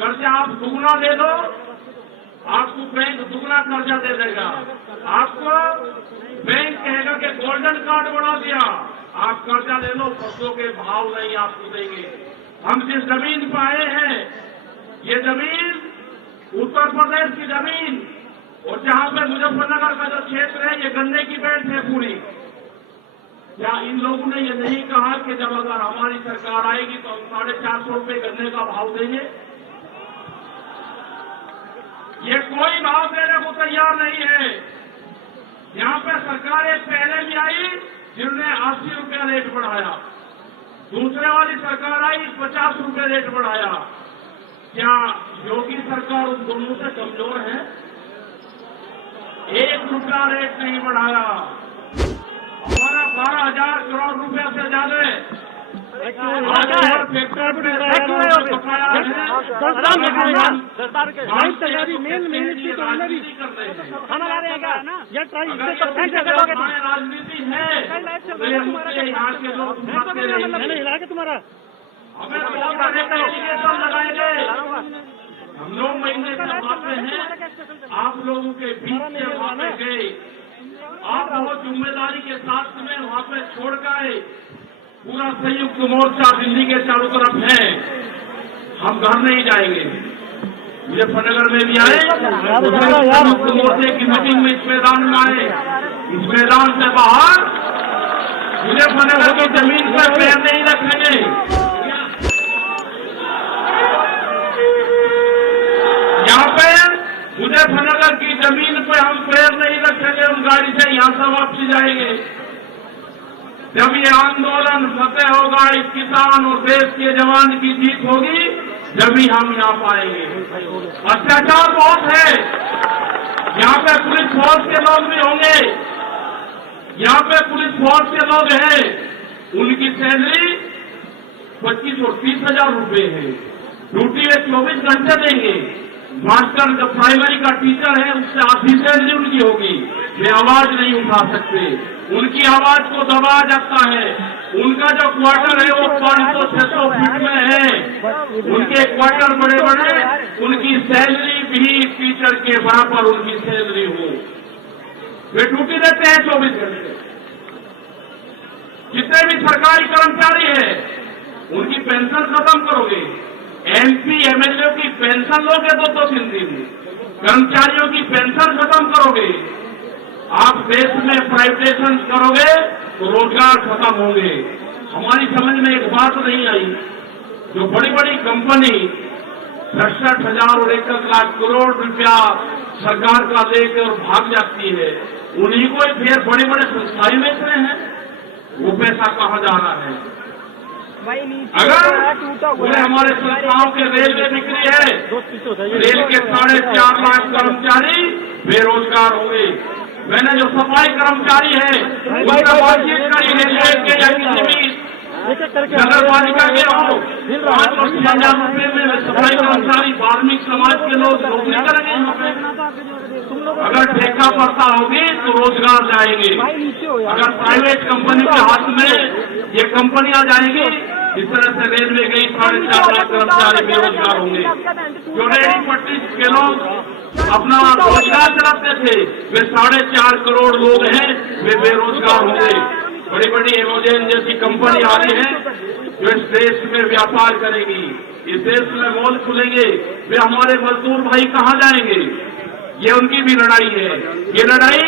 कर्जा आप दुगना दे दो, आपको बैंक दुगना कर्जा दे देगा। आपको बैंक कहेगा कि गोल्डन कार्ड बना दिया, आप कर्जा ले लो, फसलों के भाव नहीं आपको देंगे। हम जिस जमीन पर आए हैं, ये जमीन उत्तर प्रदेश की जमीन, और जहां पे मुजफ्फरनगर का जो क्षेत्र है, ये गन्ने की बेल्ट है पूरी। क्या इन लोगों ने ये नहीं कहा कि जब अगर हमारी सरकार आएगी तो हम 450 रुपये गन्ने का भाव देंगे? ये कोई भाव देने को तैयार नहीं है। यहाँ पे सरकारें पहले भी आई जिन्होंने 80 रुपया रेट बढ़ाया, दूसरे वाली सरकार आई 50 रुपये रेट बढ़ाया। क्या योगी सरकार उन दोनों से कमजोर है? 1 रुपया रेट नहीं बढ़ाया। हमारा 12,000 करोड़ रुपए से ज्यादा तैयारी मेन मिनिस्ट्री तो अंदर ही खाना ला रहे हैं ना, या राजनीति है यहाँ के लोग मैंने हिला के तुम्हारा हमें लगाए गए। हम 9 महीने से आते हैं, आप लोगों के बीच से वहाँ पे गए, आप बहुत जिम्मेदारी के साथ में वहाँ पे छोड़ गए। पूरा संयुक्त मोर्चा दिल्ली के चारों तरफ है, हम घर नहीं जाएंगे। मुजफ्फरनगर में भी आए, संयुक्त मोर्चे की मीटिंग में इस मैदान में आए, इस मैदान से बाहर मुजफ्फरनगर की जमीन पर पैर नहीं रखेंगे। यहाँ पे मुजफ्फरनगर की जमीन पे हम पैर नहीं रखेंगे, हम गाड़ी से यहाँ से वापसी जाएंगे। जब ये आंदोलन फतेह होगा, इस किसान और देश के जवान की जीत होगी, जब ही हम यहाँ पाएंगे। अत्याचार बहुत है, यहाँ पे पुलिस फोर्स के लोग भी होंगे, यहाँ पे पुलिस फोर्स के लोग हैं, उनकी सैलरी 25 और 30 हजार रुपये है, ड्यूटी में 24 घंटे देंगे। मास्टर जो प्राइमरी का टीचर है, उससे आधी सैलरी उनकी होगी, वे आवाज नहीं उठा सकते, उनकी आवाज को दबाया जाता है। उनका जो क्वार्टर है वो 500-600 फीट में है, उनके क्वार्टर बड़े बड़े, उनकी सैलरी भी टीचर के बराबर उनकी सैलरी हो, वे ड्यूटी देते हैं 24 घंटे। जितने भी सरकारी कर्मचारी हैं, उनकी पेंशन खत्म करोगे, MP MLA की पेंशन लोगे 2-3 दिन, कर्मचारियों की पेंशन खत्म करोगे, आप देश में प्राइवेटाइजेशन करोगे तो रोजगार खत्म होंगे। हमारी समझ में एक बात नहीं आई, जो बड़ी बड़ी कंपनी 67,000 और 1 लाख करोड़ रुपया सरकार का लेकर भाग जाती है, उन्हीं को फिर बड़े बड़े संस्थाएं बेच रहे हैं, वो पैसा कहाँ जा रहा है? अगर पूरे हमारे संस्थाओं के रेलवे बिक्री है, रेल के 4.5 लाख कर्मचारी बेरोजगार होंगे। मैंने जो सफाई कर्मचारी है उनका बातचीत करी, रेलवे के या किसी भी नगर पालिका के हो, 5 और 6,000 रुपये में सफाई कर्मचारी वाल्मीकि समाज के लोग नौकरी करेंगे यहाँ पे। अगर ठेका पड़ता होगी तो रोजगार जाएंगे। अगर प्राइवेट कंपनी के हाथ में ये कंपनियां जाएंगी, इस तरह से रेलवे गई 4.5 लाख कर्मचारी बेरोजगार होंगे। जो रेहड़ी पट्टी के लोग अपना रोजगार चलाते थे, वे 4.5 करोड़ लोग हैं, वे बेरोजगार होंगे। बड़ी बड़ी एमेजॉन जैसी कंपनी आ रही है जो इस देश में व्यापार करेगी, इस देश में मॉल खुलेंगे, वे हमारे मजदूर भाई कहाँ जाएंगे? ये उनकी भी लड़ाई है। ये लड़ाई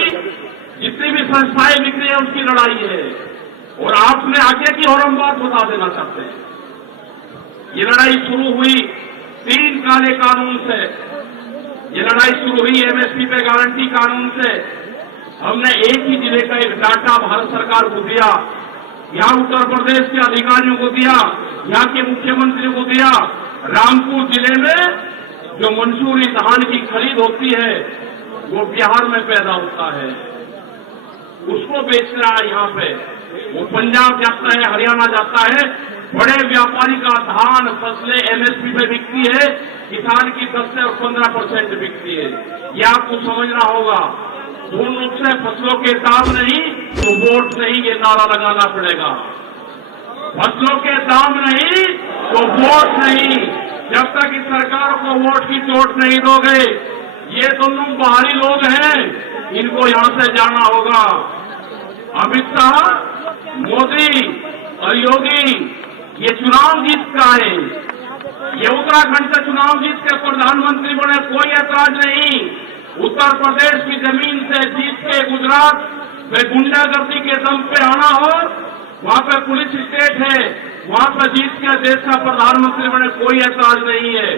जितनी भी संस्थाएं बिक रही है उसकी लड़ाई है, और आपने आगे की और हम बात बता देना चाहते हैं। ये लड़ाई शुरू हुई 3 काले कानून से, ये लड़ाई शुरू हुई MSP पे गारंटी कानून से। हमने एक ही जिले का एक डाटा भारत सरकार को दिया, यहाँ उत्तर प्रदेश के अधिकारियों को दिया, यहाँ के मुख्यमंत्री को दिया। रामपुर जिले में जो मंसूरी धान की खरीद होती है वो बिहार में पैदा होता है, उसको बेच रहा है यहाँ पे, वो पंजाब जाता है, हरियाणा जाता है। बड़े व्यापारी का धान फसलें MSP पे बिकती है, किसान की 10 से 15% बिकती है। ये आपको समझना होगा। पूर्ण रूप से फसलों के दाम नहीं तो वोट नहीं, ये नारा लगाना पड़ेगा। फसलों के दाम नहीं तो वोट नहीं, जब तक इस सरकार को वोट की चोट नहीं दोगे, ये दोनों बाहरी लोग हैं, इनको यहां से जाना होगा। अमित शाह, मोदी और योगी ये चुनाव जीत का है। ये उत्तराखंड से चुनाव जीत के प्रधानमंत्री बने, कोई ऐतराज नहीं। उत्तर प्रदेश की जमीन से जीत के गुजरात में गुंडागर्दी के दम पे आना हो, वहां पे पुलिस स्टेट है, वहां पर जीत के देश का प्रधानमंत्री बने, कोई ऐतराज नहीं है।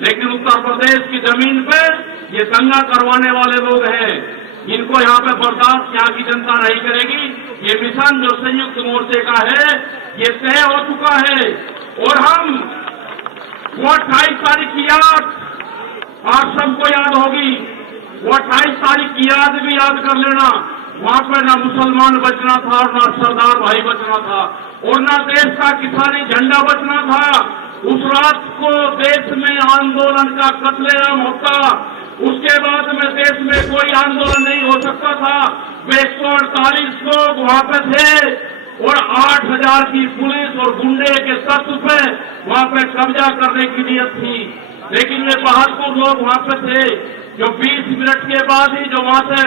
लेकिन उत्तर प्रदेश की जमीन पे ये दंगा करवाने वाले लोग हैं, इनको यहाँ पे बर्दाश्त यहाँ की जनता नहीं करेगी। ये मिशन जो संयुक्त मोर्चे का है, ये तय हो चुका है और हम वो 28 तारीख की याद आप सबको याद होगी। वो 28 तारीख की याद भी याद कर लेना। वहां पर ना मुसलमान बचना था और ना सरदार भाई बचना था और ना देश का किसानी झंडा बचना था। उस रात को देश में आंदोलन का कत्लेआम होता, उसके बाद में देश में कोई आंदोलन नहीं हो सकता था। वे 148 लोग वहां पे थे और 8000 की पुलिस और गुंडे के तत्व पे वहां पे कब्जा करने की नीयत थी। लेकिन वे बहादुर लोग वहां पे थे जो 20 मिनट के बाद ही जो वहां से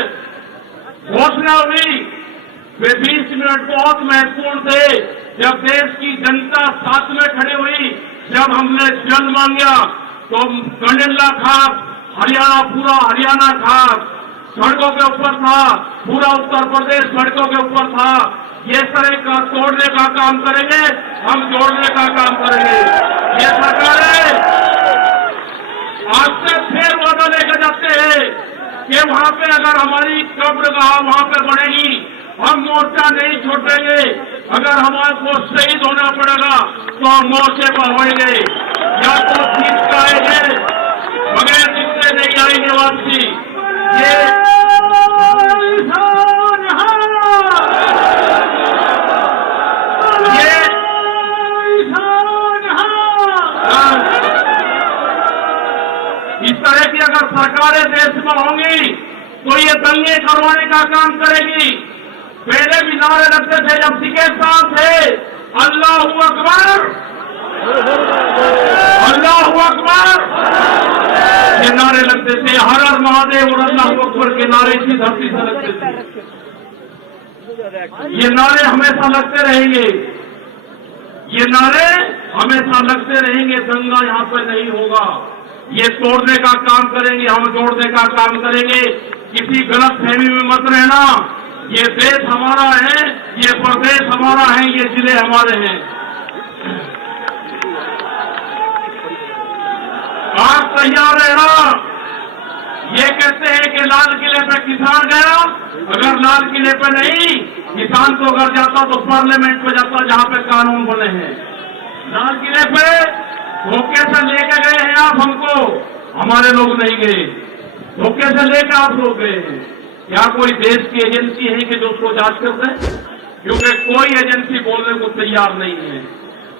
घोषणा हुई, वे 20 मिनट बहुत महत्वपूर्ण थे। जब देश की जनता साथ में खड़ी हुई, जब हमने जल मांगा तो कंडेला खाप हरियाणा, पूरा हरियाणा खाप सड़कों के ऊपर था, पूरा उत्तर प्रदेश सड़कों के ऊपर था। ये तरह का तोड़ने का काम करेंगे, हम जोड़ने का काम करेंगे। ये सरकारें आज से फिर वादा लेकर जाते हैं कि वहां पे अगर हमारी कब्रगाह वहां पे बनेगी, हम मोर्चा नहीं छोड़ेंगे। अगर हमारे को शहीद होना पड़ेगा तो हम मोर्चे पर होंगे, या तो जीत आएंगे, बगैर जीतते नहीं आएंगे वापसी। इस तरह की अगर सरकारें देश में होंगी तो ये दंगे करवाने का काम करेगी। पहले भी नारे लगते थे जब सिके साथ थे, अल्लाहू अकबर, अल्लाहू अकबर, ये नारे लगते थे। हर हर महादेव और अल्लाहू अकबर के नारे इसी धरती से लगते थे। ये नारे हमेशा लगते रहेंगे, ये नारे हमेशा लगते रहेंगे। दंगा यहाँ पर नहीं होगा। ये तोड़ने का काम करेंगे, हम जोड़ने का काम करेंगे। किसी गलत फहमी में मत रहना। ये देश हमारा है, ये प्रदेश हमारा है, ये जिले हमारे हैं। आप तैयार रहना। ये कहते हैं कि लाल किले पे किसान गया, अगर लाल किले पे नहीं, किसान तो अगर जाता तो पार्लियामेंट पे जाता जहां पे कानून बने हैं। लाल किले पे धोखे से लेके गए हैं आप हमको, हमारे लोग नहीं गए। धोखे से लेकर आप लोग गए हैं। क्या कोई देश की एजेंसी है कि जो उसको जांच कर दे? क्योंकि कोई एजेंसी बोलने को तैयार नहीं है।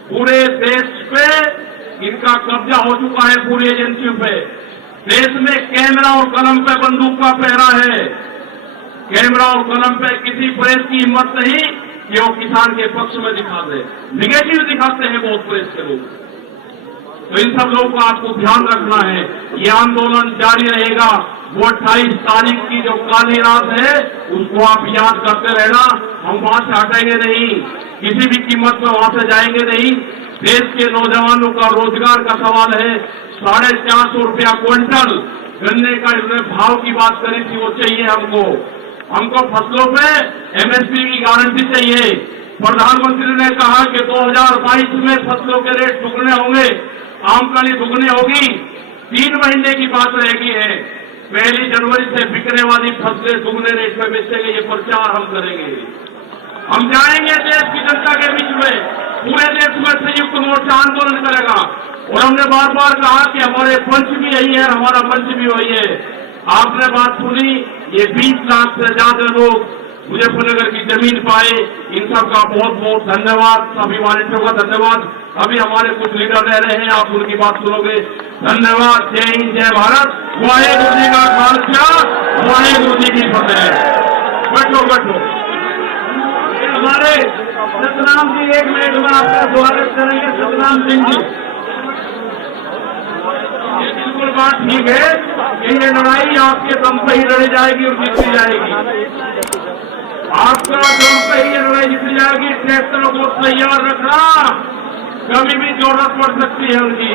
पूरे देश पे इनका कब्जा हो चुका है, पूरी एजेंसियों पे। देश में कैमरा और कलम पे बंदूक का पहरा है। कैमरा और कलम पे किसी प्रेस की हिम्मत नहीं कि वो किसान के पक्ष में दिखा दे। निगेटिव दिखाते हैं बहुत प्रेस के लोग। तो इन सब लोगों को आपको ध्यान रखना है। ये आंदोलन जारी रहेगा। वो 28 तारीख की जो काली रात है उसको आप याद करते रहना। हम वहां से हटेंगे नहीं, किसी भी कीमत पर वहां से जाएंगे नहीं। देश के नौजवानों का रोजगार का सवाल है। 450 रुपया क्विंटल गन्ने का भाव की बात करी थी, वो चाहिए हमको। हमको फसलों पे एमएसपी की गारंटी चाहिए। प्रधानमंत्री ने कहा कि 2022 में फसलों के रेट दुगने होंगे, आमदनी दुगनी होगी। 3 महीने की बात रहेगी है। 1 जनवरी से बिकने वाली फसलें दुगने रेट में बेचेंगे। ये प्रचार हम करेंगे। हम जाएंगे देश की जनता के बीच में, पूरे देश में संयुक्त मोर्चा आंदोलन करेगा। और हमने बार बार कहा कि हमारे पंच भी यही है, हमारा मंच भी वही है। आपने बात सुनी, ये 20 लाख से ज्यादा लोग मुजफ्फरनगर की जमीन पाए। इन सब का बहुत बहुत धन्यवाद। सभी वॉलंटियरों का धन्यवाद। अभी हमारे कुछ लीडर रह रहे हैं, आप उनकी बात सुनोगे। धन्यवाद। जय हिंद, जय भारत। वाहेगुरु जी का खालसा, वाहेगुरु जी की फतेह। बैठो बैठो। हमारे सतनाम जी 1 मिनट में आपका स्वागत करेंगे। सतनाम सिंह जी। बिल्कुल बात ठीक है कि ये लड़ाई आपके दम पे ही लड़ी जाएगी और जीती जाएगी। आपका दम पे ही ये लड़ाई जीती जाएगी। ट्रैक्टर को तैयार रखना, कभी भी जरूरत पड़ सकती है उनकी।